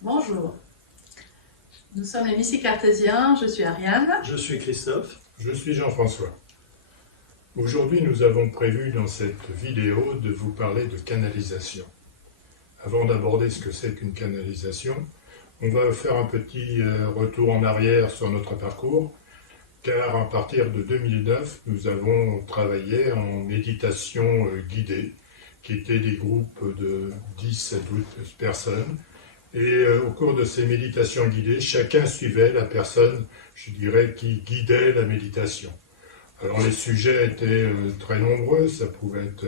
Bonjour, nous sommes les Missi Cartésiens, je suis Ariane. Je suis Christophe. Je suis Jean-François. Aujourd'hui, nous avons prévu dans cette vidéo de vous parler de canalisation. Avant d'aborder ce que c'est qu'une canalisation, on va faire un petit retour en arrière sur notre parcours, car à partir de 2009, nous avons travaillé en méditation guidée, qui étaient des groupes de 10 à 12 personnes. Et au cours de ces méditations guidées, chacun suivait la personne, je dirais, qui guidait la méditation. Alors les sujets étaient très nombreux, ça pouvait être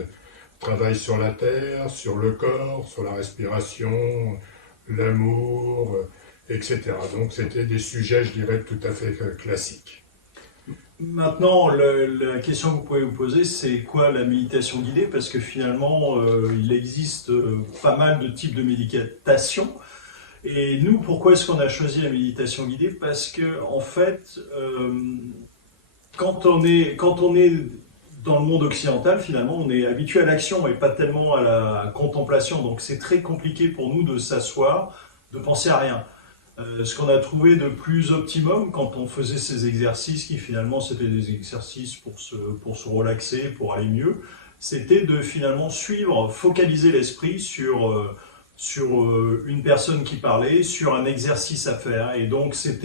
travail sur la terre, sur le corps, sur la respiration, l'amour, etc. Donc c'était des sujets, je dirais, tout à fait classiques. Maintenant, la question que vous pouvez vous poser, c'est quoi la méditation guidée? Parce que finalement, il existe pas mal de types de méditation. Et nous, pourquoi est-ce qu'on a choisi la méditation guidée? Parce que, en fait, quand on est dans le monde occidental, finalement, on est habitué à l'action et pas tellement à la contemplation. Donc c'est très compliqué pour nous de s'asseoir, de penser à rien. Ce qu'on a trouvé de plus optimum quand on faisait ces exercices, qui finalement c'était des exercices pour se relaxer, pour aller mieux, c'était de finalement suivre, focaliser l'esprit sur une personne qui parlait, sur un exercice à faire. Et donc c'est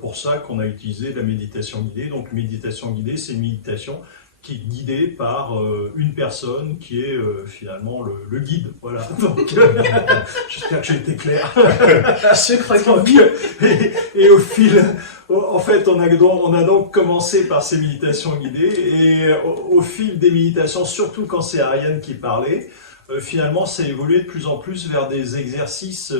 pour ça qu'on a utilisé la méditation guidée. Donc méditation guidée, c'est une méditation qui est guidée par une personne qui est finalement le guide. Voilà. Donc j'espère que j'ai été clair. Je crois que oui. Et en fait, on a donc commencé par ces méditations guidées, et au fil des méditations, surtout quand c'est Ariane qui parlait, finalement, ça a évolué de plus en plus vers des exercices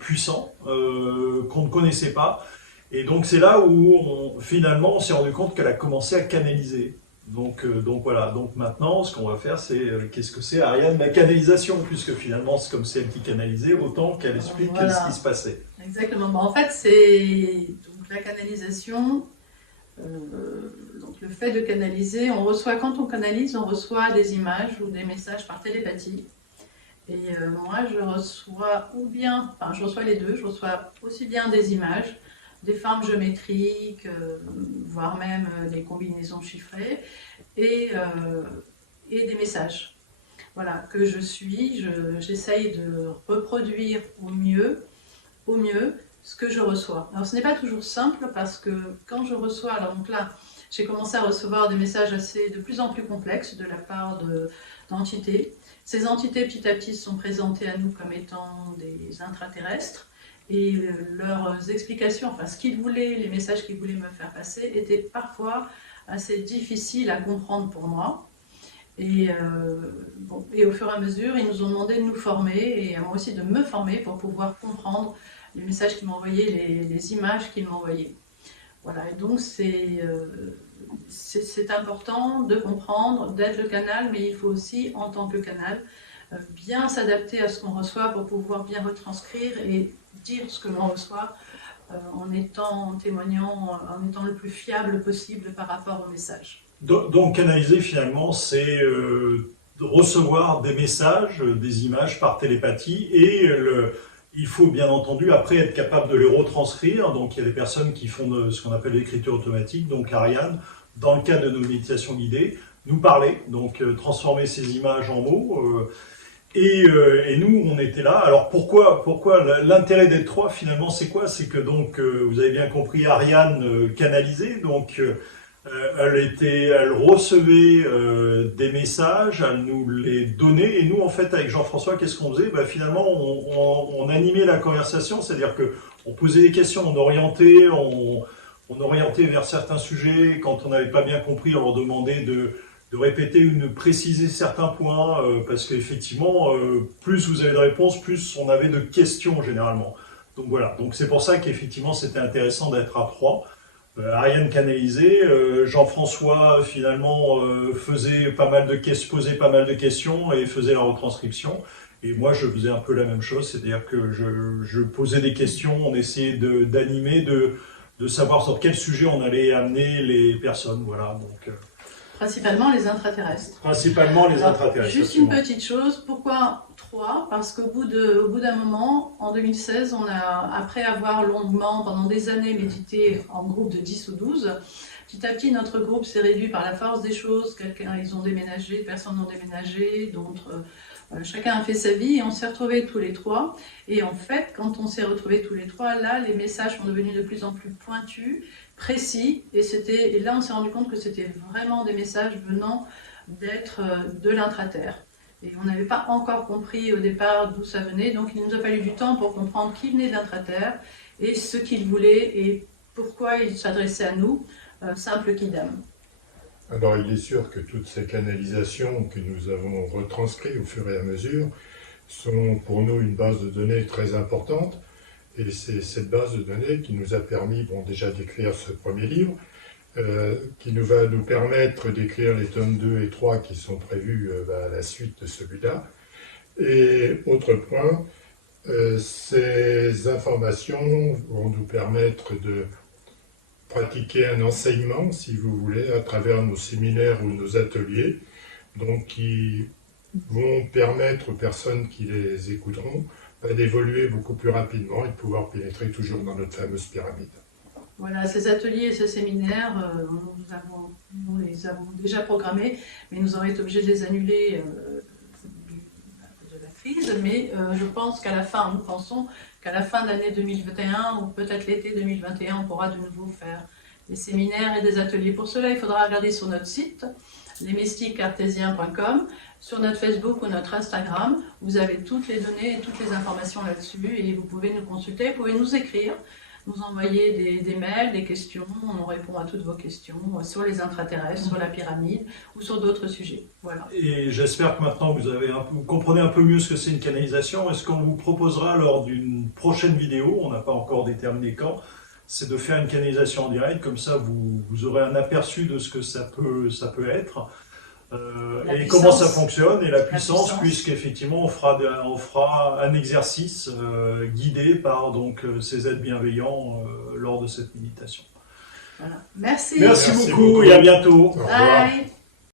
puissants qu'on ne connaissait pas. Et donc, c'est là où finalement, on s'est rendu compte qu'elle a commencé à canaliser. Donc voilà. Donc maintenant, ce qu'on va faire, c'est qu'est-ce que c'est, Ariane, la canalisation, puisque finalement, c'est comme c'est elle qui canalisait, autant qu'elle explique Voilà. ce qui se passait. Exactement. Bon, en fait, c'est donc la canalisation. Donc le fait de canaliser, quand on canalise, on reçoit des images ou des messages par télépathie. Et moi, je reçois je reçois les deux. Je reçois aussi bien des images, des formes géométriques, voire même des combinaisons chiffrées, et des messages. Voilà, que je suis. J'essaye de reproduire au mieux ce que je reçois. Alors ce n'est pas toujours simple, parce que quand je reçois, alors donc là, j'ai commencé à recevoir des messages de plus en plus complexes de la part d'entités. Ces entités, petit à petit, sont présentées à nous comme étant des intraterrestres, et leurs explications, enfin ce qu'ils voulaient, les messages qu'ils voulaient me faire passer, étaient parfois assez difficiles à comprendre pour moi. Et au fur et à mesure, ils nous ont demandé de nous former, et à moi aussi de me former pour pouvoir comprendre les messages qu'ils m'envoyaient, les images qu'ils m'envoyaient. Voilà, et donc c'est important de comprendre, d'être le canal, mais il faut aussi, en tant que canal, bien s'adapter à ce qu'on reçoit pour pouvoir bien retranscrire et dire ce que l'on reçoit en témoignant, en étant le plus fiable possible par rapport au message. Donc canaliser, finalement, c'est recevoir des messages, des images par télépathie, et il faut bien entendu après être capable de les retranscrire. Donc il y a des personnes qui font ce qu'on appelle l'écriture automatique. Donc Ariane, dans le cas de nos méditations guidées, nous parlait, donc transformer ces images en mots. Et nous, on était là. Alors pourquoi l'intérêt d'être trois, finalement, c'est quoi? C'est que donc, vous avez bien compris, Ariane canalisait, donc elle recevait des messages, elle nous les donnait, et nous, en fait, avec Jean-François, qu'est-ce qu'on faisait? Finalement, on animait la conversation, c'est-à-dire qu'on posait des questions, on orientait vers certains sujets. Quand on n'avait pas bien compris, on leur demandait de répéter ou de préciser certains points, parce qu'effectivement, plus vous avez de réponses, plus on avait de questions, généralement. Donc voilà, donc c'est pour ça qu'effectivement, c'était intéressant d'être à trois. Ariane canalisait, Jean-François finalement posait pas mal de questions et faisait la retranscription. Et moi je faisais un peu la même chose, c'est-à-dire que je posais des questions, on essayait d'animer, de savoir sur quel sujet on allait amener les personnes. Voilà, donc Principalement les intraterrestres. Principalement les Alors, intraterrestres. juste une absolument. petite chose, pourquoi 3? Parce qu'au bout d'un moment, en 2016, après avoir longuement, pendant des années, médité en groupe de 10 ou 12, petit à petit, notre groupe s'est réduit par la force des choses. Ils ont déménagé, personnes ont déménagé, d'autres, chacun a fait sa vie et on s'est retrouvés tous les 3. Et en fait, quand on s'est retrouvés tous les 3, là, les messages sont devenus de plus en plus pointus, précis, et là, on s'est rendu compte que c'était vraiment des messages venant de l'intraterre. Et on n'avait pas encore compris au départ d'où ça venait, donc il nous a fallu du temps pour comprendre qui venait de l'intraterre et ce qu'il voulait et pourquoi il s'adressait à nous, simples Kidam. Alors il est sûr que toutes ces canalisations que nous avons retranscrites au fur et à mesure sont pour nous une base de données très importante. Et c'est cette base de données qui nous a permis déjà d'écrire ce premier livre, qui va nous permettre d'écrire les tomes 2 et 3 qui sont prévus à la suite de celui-là. Et autre point, ces informations vont nous permettre de pratiquer un enseignement, si vous voulez, à travers nos séminaires ou nos ateliers, donc qui vont permettre aux personnes qui les écouteront d'évoluer beaucoup plus rapidement et de pouvoir pénétrer toujours dans notre fameuse pyramide. Voilà, ces ateliers et ces séminaires, nous les avons déjà programmés, mais nous avons été obligés de les annuler de la crise. Mais je pense nous pensons qu'à la fin de l'année 2021 ou peut-être l'été 2021, on pourra de nouveau faire des séminaires et des ateliers. Pour cela, il faudra regarder sur notre site, lesmystiquescartésiens.com, sur notre Facebook ou notre Instagram. Vous avez toutes les données et toutes les informations là-dessus et vous pouvez nous consulter, vous pouvez nous écrire, nous envoyer des mails, des questions. On répond à toutes vos questions sur les intraterrestres, sur la pyramide ou sur d'autres sujets. Voilà. Et j'espère que maintenant vous comprenez un peu mieux ce que c'est une canalisation. Et ce qu'on vous proposera lors d'une prochaine vidéo, on n'a pas encore déterminé quand, c'est de faire une canalisation en direct. Comme ça, vous aurez un aperçu de ce que ça peut être. Et comment ça fonctionne et la puissance, puisqu'effectivement on fera un exercice guidé par ces êtres bienveillants lors de cette méditation. Voilà. Merci. Merci beaucoup et à bientôt. Au revoir. Bye.